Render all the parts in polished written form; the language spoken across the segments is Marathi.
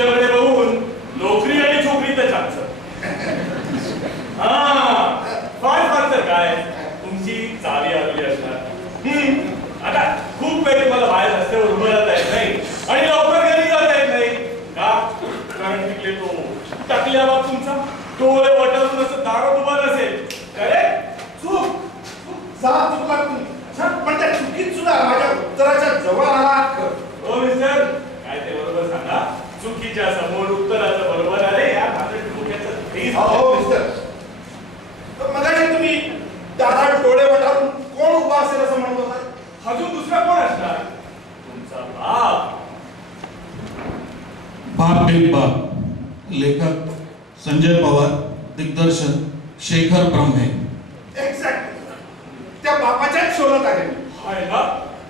तुमच्याकडे बघून नोकरी आणि छोकरी तर छान. हा फार फार तर काय तुमची चावी आलेली असणार. आता खूप वेळ मला बाहेर रस्त्यावर उभं राहता येत नाही आणि लवकर घरी जाता येत नाही का, कारण तिकडे तो टाकल्या बाब तुमचा डोळे वटारून असं दारात उभा नसेल. अरे चूक चुकला तुम्ही, पण त्या चुकीत सुद्धा माझ्या उत्तराच्या जवळ आला. हो मिस्टर, काय ते बरोबर सांगा. चुकीच्या समोर उत्तराचं बरोबर आले या हो मिस्टर. मगाशी तुम्ही दारात डोळे वटारून कोण उभा असेल असं म्हणत होता? अजून दुसरा कोण असणार? तुमचा बाप. बाप बिग बाप. लेखक संजय पवार. दिग्दर्शन शेखर ब्रह्मे. एक्झॅक्टली त्या बापाच्याच शोधात आहे. हाय ना,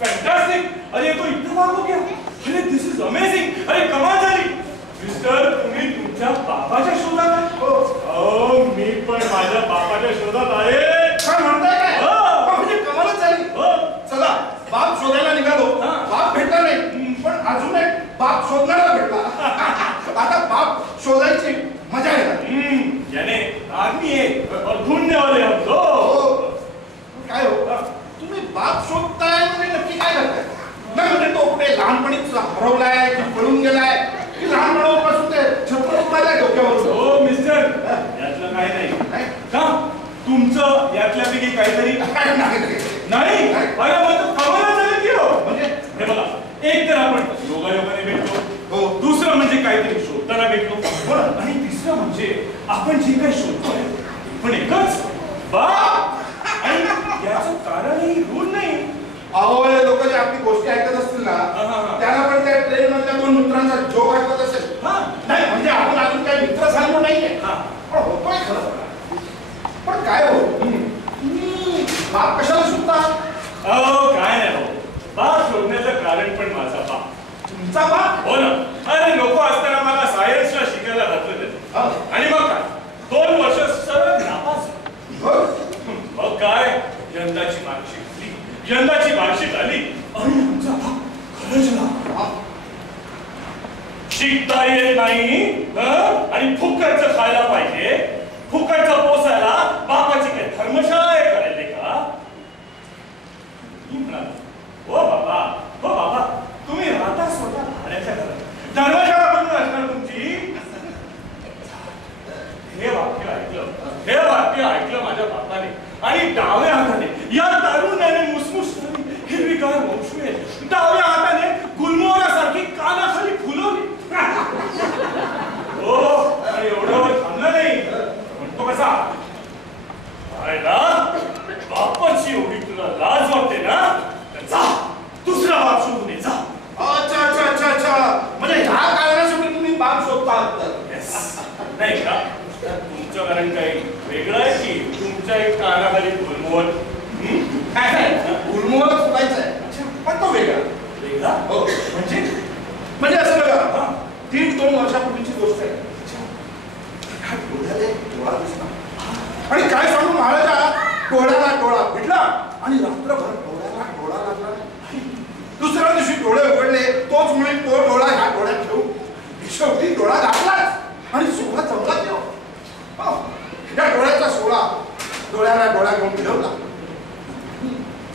फॅन्टास्टिक. अरे तो इतना भाग हो गया. अरे दिस इज अमेझिंग. अरे कमाल झाली मिस्टर. तुम्ही तुमच्या बापाच्या शोधात आहे? हो, मी पण माझ्या बापाच्या शोधात आहे. काय म्हणताय काय? म्हणजे कमालच झाली. चला बाप शोधायला निघालो. बाप भेटला नाही, पण अजून एक बाप शोधणारा भेटला. आता बाप शोधायची मजा येणार. याने आदमी है और ढूंढने वाले हम दो. काय हो, तुम्ही बाप शोधताय म्हणजे नक्की काय करताय? नाही म्हणजे तो कुठे लहानपणीच हरवलाय की पळून गेलाय की लहानपणापासून ते छत्र उठलाय डोक्यावर? हो मिस्टर, यातलं काय नाही का. तुमचं यातल्यापैकी काहीतरी नाही. अरे मग कमाल झालं की हो. म्हणजे हे बघा, एक तर आपण योगायोगाने भेटलो. हो, दुसरं म्हणजे काहीतरी शोधताना भेटलो. आणि तिसरं म्हणजे आपण जे काही शोधतोय पण एकच बाप. आणि याचं कारणही दूर नाही. अहो हे लोक जे आपली गोष्टी ऐकत असतील ना, त्याला पण त्या ट्रेन मधल्या दोन मित्रांचा जोक ऐकत असेल. नाही म्हणजे आपण अजून काही मित्र झालो नाहीये, पण होतोय खरं. पण काय हो, बाप कशाला शोधता? अहो काय नाही हो, बाप शोधण्याचं कारण पण माझा बाप. तुमचा बाप? हो ना. अरे नको असताना मला सायन्सला शिकायला घातलं आणि मग काय 2 वर्ष सरळ नापास. मग काय यंदाची मार्कशीट आली आणि आमचा बाप खरंच शिकता येत नाही आणि फुकटचं खायला पाहिजे. फुकटचं पोसायला बापाची काय धर्मशाळा आहे करायले का? हो बाबा तुम्ही राहता स्वतः भाड्याच्या घरात, धर्मशाळा बनवून असणार तुमची. हे वाक्य ऐकलं माझ्या बापाने आणि डाव्या हाताने या तारुण्याने मुसमुसणारी हिरवीगार वंशुळे डाव्या हाताने गुलमोहरासारखी कानाखाली फुलवली. हो, आणि एवढं थांबलं नाही. म्हणतो कसा, बापाची एवढी तुला लाज वाटते ना, तर जा दुसरा बाप शोधून ये जा. अच्छा म्हणजे ह्या कारणासाठी तुम्ही बाप शोधता? नाही का तुमचं कारण काही वेगळं आहे की तुमच्या एक कानाखाली गुलमोहर? गुलमोहर शोधायचा आहे, पण तो वेगळा. हो म्हणजे असं बघा, 1.5-2 वर्षापूर्वीची गोष्ट आहे. डोळा दिसला आणि काय सांगू, महाराजा डोळ्याला डोळा भेटला आणि रात्रभर डोळ्याला डोळा लागला. दुसऱ्या दिवशी डोळे उघडले, तोच मुली तो डोळा ह्या डोळ्यात ठेवून शेवटी डोळा लागलाच आणि सोळा जमला घेऊ. या डोळ्याचा सोळा डोळ्याला डोळा घेऊन फिरवला.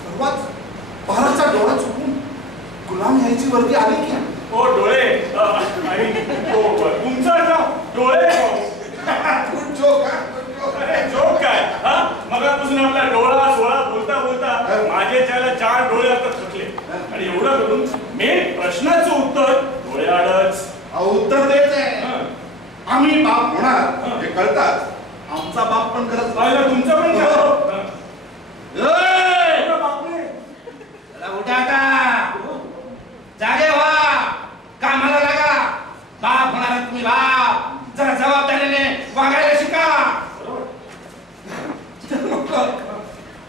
तेव्हाच भारतचा डोळा चुकून गुलाम यायची वर्दी आली की. हो डोळे आणि तुमचा डोळे. जोक काय? मगापासून आपला डोळा सोळा बोलता माझे त्याला 4 डोळे आता थकले आणि एवढं करून मेन प्रश्नाचं उत्तर डोळ्याआडच. उत्तर देत आहे. आम्ही बाप होणार हे कळतात. आमचा बाप पण खरंच पाहिलं, तुमचा पण उठा आता, जागे व्हा, कामाला लागा. बाप होणार तुम्ही बाप, जरा जबाबदारीने वागायला शिका.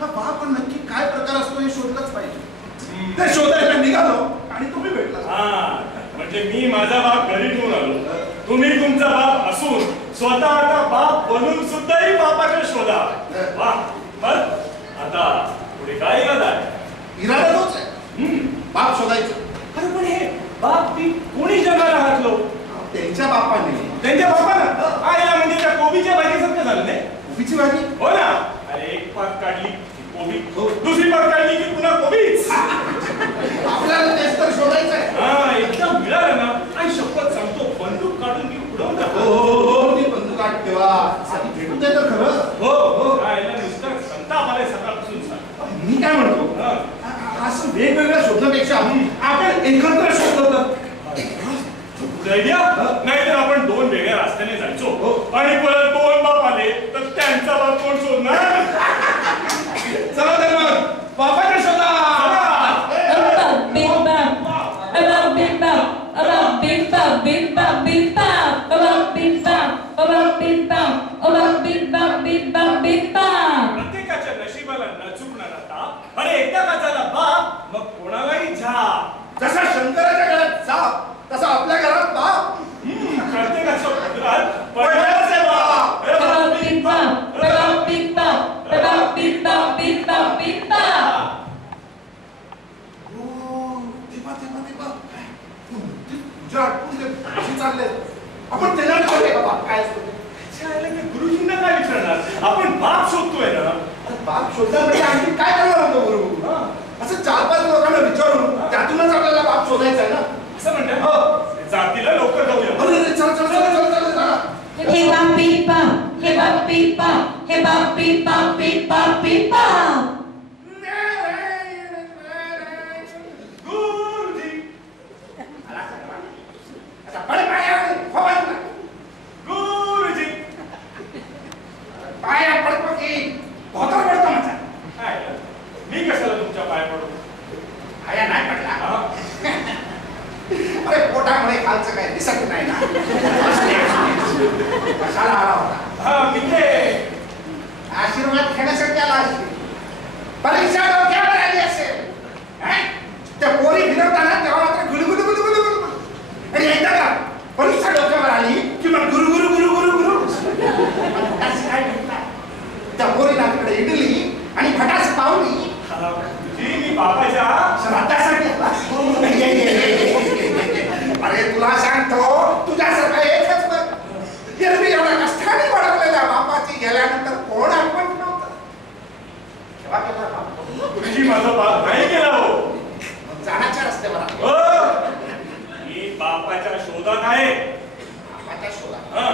बाप पण नक्की काय प्रकार असतो हे शोधलंच पाहिजे. ते शोधायला निघालो आणि तुम्ही भेटला. म्हणजे मी माझा बाप घरी ठेवून आलो, तुम्ही तुमचा बाप असून स्वतः आता बाप बनून सुद्धाही बापाच्या शोधा. वा, आता पुढे काय इरादा आहे? इरादा तोच आहे, बाप शोधायचा. अरे पण हे बाप ती कोणी जगाला घातलो? त्यांच्या बापाने त्यांच्या बापानं आईला म्हणजे त्या कोबीच्या भाजीसारखं झालं नाही कोबीची भाजी हो ना अरे एक पात काढली की कोबी दुसरी पात काढली की पुन्हा कोबीच आपल्याला तेच तर शोधायचं आहे. हा एकदा मिळालं ना आई शपथ सांगतो बंदूक काढून मी उडवून हो टाकतो हो हो ती बंदूक आठ ठेवा आधी भेटून दे तर खरं. हो हो आईला नुसतं संताप आलाय सकाळपासून सांग मी काय म्हणतो असं वेगवेगळ्या शोधण्यापेक्षा आपण एकत्र शोधलं तर आयडिया नाहीतर आपण दोन वेगळ्या रस्त्याने जायचो आणि परत दोन बाप आले तर त्यांचा बाप कोण शोधणार चला तर मग बापाच्या शोधा. प्रत्येकाच्या नशिबाला न चुकणार आता अरे एकदा का झाला बाप मग कोणालाही झा जसा शंकराच्या घरात साप तसा आपल्या घरात बाप. प्रत्येकाच्या पदरात पडलाच आहे बाप. हे बाप. तुझ्या आठवून ते अशी चालले आपण त्याला कळले का बाप काय असतो ते? गुरुजींना काय विचारणार आपण बाप शोधतोय ना बाप शोधला म्हणजे आणखी काय करणार होतो गुरु असं 4-5 लोकांना विचारून त्यातूनच आपल्याला बाप शोधायचा आहे ना असं म्हणतात जातीला लवकर जाऊया अरे अरे, चल चल चल चल चल चल. Hey bop beep bop, hey bop beep bop, hey bop beep bop beep bop beep bop. गुरुजी आता पळ पायावर, हो बाजूला. गुरुजी पाया पडतो की धोतर पडतो माझा. काय मी कशाला तुमच्या पाय पडू पाया नाही पडला. हा? अरे पोटामुळे खालचं काय दिसत नाही ना. कशाला आला होता? हा मित्रे आशीर्वाद घेण्यासाठी आला असेल. परीक्षा डोक्यावर आली असेल. हं? त्या पोरी फिरवताना तेव्हा मात्र गुलगुलू गुलगुलू गुलगुलू. आणि एकदा का परीक्षा डोक्यावर आली की मग गुरु गुरु गुरु गुरु गुरु. फटास काय भेटला? त्या पोरीला इडली आणि फटास पावली. गुरुजी मी बापाच्या श्राद्धासाठी आला. अरे तुला सांगतो तुझ्यासारखा एकच बघ एरवी एवढ्या कष्टाने वाढवलेल्या बापाची गेल्यानंतर कोण आठवण नव्हतं. केव्हा केला बाप? गुरुजी माझा बाप नाही गेला हो मग जाण्याच्या रस्त्यावर आला. हो. मी बापाच्या शोधात आहे बापाच्या शोधात. हा.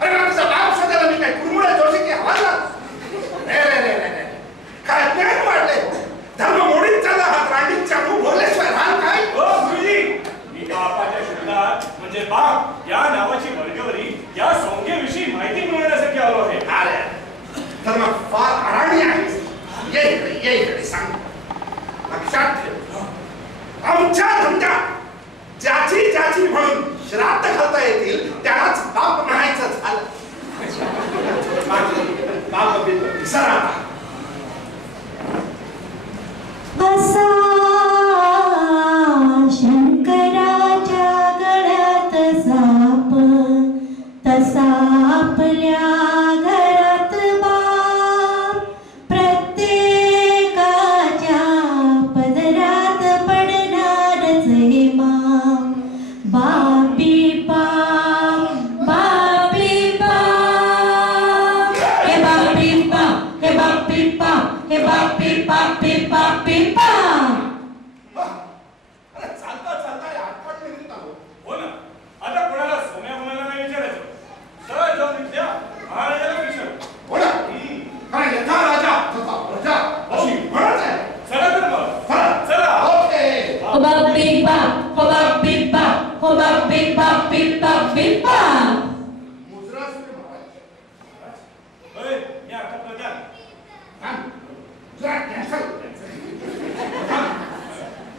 अरे मग तुझा बाप शोधायला मी काय कुरमुड्या जोशी की हवाला? रे रे रे रे रे. काय ज्ञान वाढले. धर्म मोडीत चालला हात रांडीत चालू बोलल्याशिवाय राहत काय? हो गुरुजी मी बापाच्या शोधात म्हणजे बाप या नावाची वर्गवरी या संज्ञेविषयी माहिती मिळवण्यासाठी आलो आहे अरे तर मग फार अडाणी आहेस. ये इकडे सांग. लक्षात ठेव आमच्या धंद्यात ज्याची ज्याची म्हणून श्राद्ध घालता येतील त्यालाच बाप म्हणायचं झालं. बाप विसरा. असा शंकराच्या गळ्यात साप तसा आपल्या घरात बाप प्रत्येकाच्या पदरात पडणारच हे माप. बापी बाप बापी बाप हे बापी बाप हे बापी बाप हे बापी बापी बापी बाप. अरे चालता चालता आठवण निघून आलो. हो ना आता कोणाला सोन्या मुलाला नाही विचारायचं सहज जाऊन विद्या महाराजाला विचार हो ना? कारण यथा राजा तथा प्रजा अशी म्हणत आहे. चला तर मग चला. चला ओके. हो बापी बाप हो बापी बाप हो बापी बापी बापी बाप. मुजरा सुरू महाराज. होय मी आता प्रजा थांब. मुजरा कॅन्सल.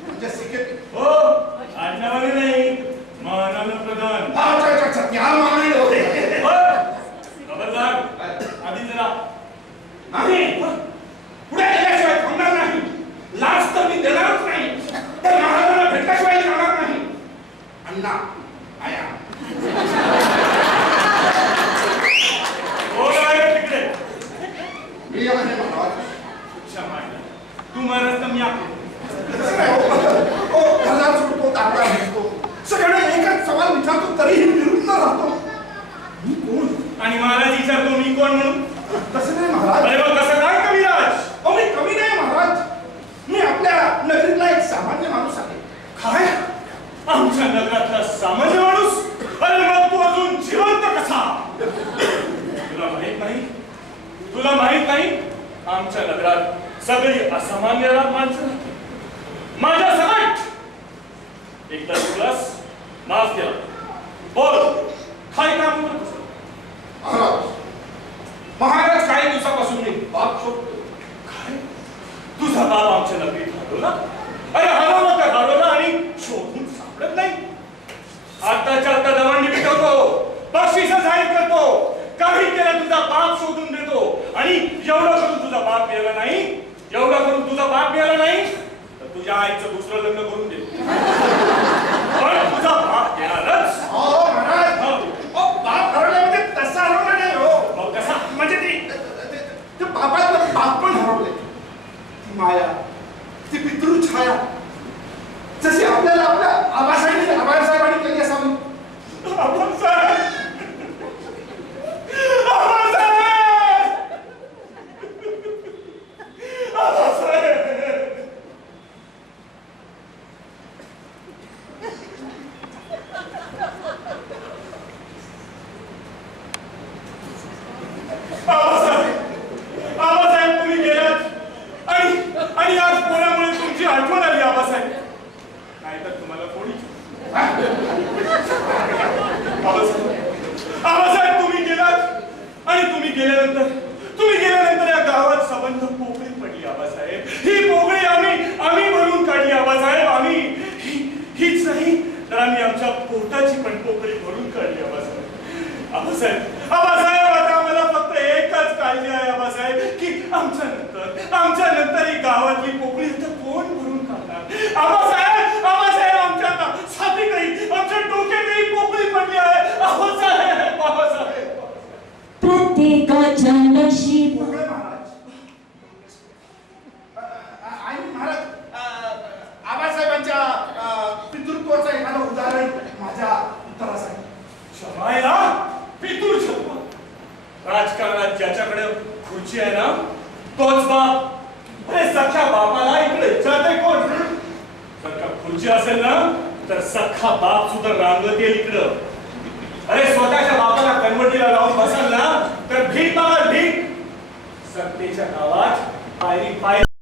म्हणजे सिक्युरिटी. हो आज्ञावाने नाही मानानं प्रधान त्या मागणी होते. हो, खबरदार आधी जरा नाही पुढे गेल्याशिवाय थांबणार नाही. लाच तर मी देणारच नाही. तर महाराजांना भेटल्याशिवाय जाणार नाही. अण्णा आया. हो काय तिकडे मी आहे महाराज. क्षमा आहे. तू महाराज तर मी आपले ओ घरात सुटतो तांबडा भेटतो सगळ्यांना एकच सवाल विचारतो तरीही सगळी असामान्य माणसं माझ्या सकट एकदा चुकलास माफ केला. बोल काय काम करतोस? महाराज काही दिवसापासून मी बाप शोधतो. काय तुझा बाप आमच्या नगरीत हरवला? अरे हरवला तर हरवला आणि शोधून सापडत नाही. आताच्या आता दवंडी पिटवतो, बक्षीस जाहीर करतो, काही केलं तुझा बाप शोधून देतो. आणि एवढं करून तुझा बाप मिळाला नाही, एवढं करून तुझा बाप मिळाला नाही तर तुझ्या आईचं दुसरं लग्न करून दे. पण तुझा बाप येणारच. हो महाराज, हो बाप हरवला म्हणजे तसा हरवला नाही हो. मग कसा? म्हणजे ती ते बापातलं बाप पण हरवले. ती माया, ती पितृछाया जशी आपल्याला आपल्या आबासाहेबांनी केली असावी. आबासाहेब! आबासाहेब तुम्ही गेलात आणि आज कोणामुळे तुमची आठवण आली आबासाहेब. नाहीतर तुम्हाला कोणी आबासाहेब तुम्ही गेलात आणि तुम्ही गेल्यानंतर या गावात संबंध पोकळी पडली आबासाहेब. ही पोकळी आम्ही भरून काढली आबासाहेब. हीच नाही तर आम्ही आमच्या पोटाची पण पोकळी भरून काढली आबासाहेब. आबासाहेब आता आम्हाला फक्त एकच काळजी आहे आबासाहेब की आमच्या नंतर ही गावातली पोकळी आता कोण भरून काढणार? आबासाहेब आमच्या छातीतही आमच्या डोक्यातही पोकळी पडली आहे आबासाहेब. प्रत्येकाच्या नशीब पोकळे महाराज, आणि महाराज आबासाहेबांच्या पितृत्वाचं एखादं उदाहरण माझ्या उत्तरासाठी. शमायला पितृ शब्द राजकारणात ज्याच्याकडे खुर्ची आहे ना तोच बाप. अरे सख्या बापाला इकडे विचारते कोण? जर का खुर्ची असेल ना तर सख्खा बाप सुद्धा रांगत येईल इकडं. अरे स्वतःच्या बापाला कन्वर्टीला लावून बसाल ना तर भीक मागा भीक. सत्तेच्या गावात पायरी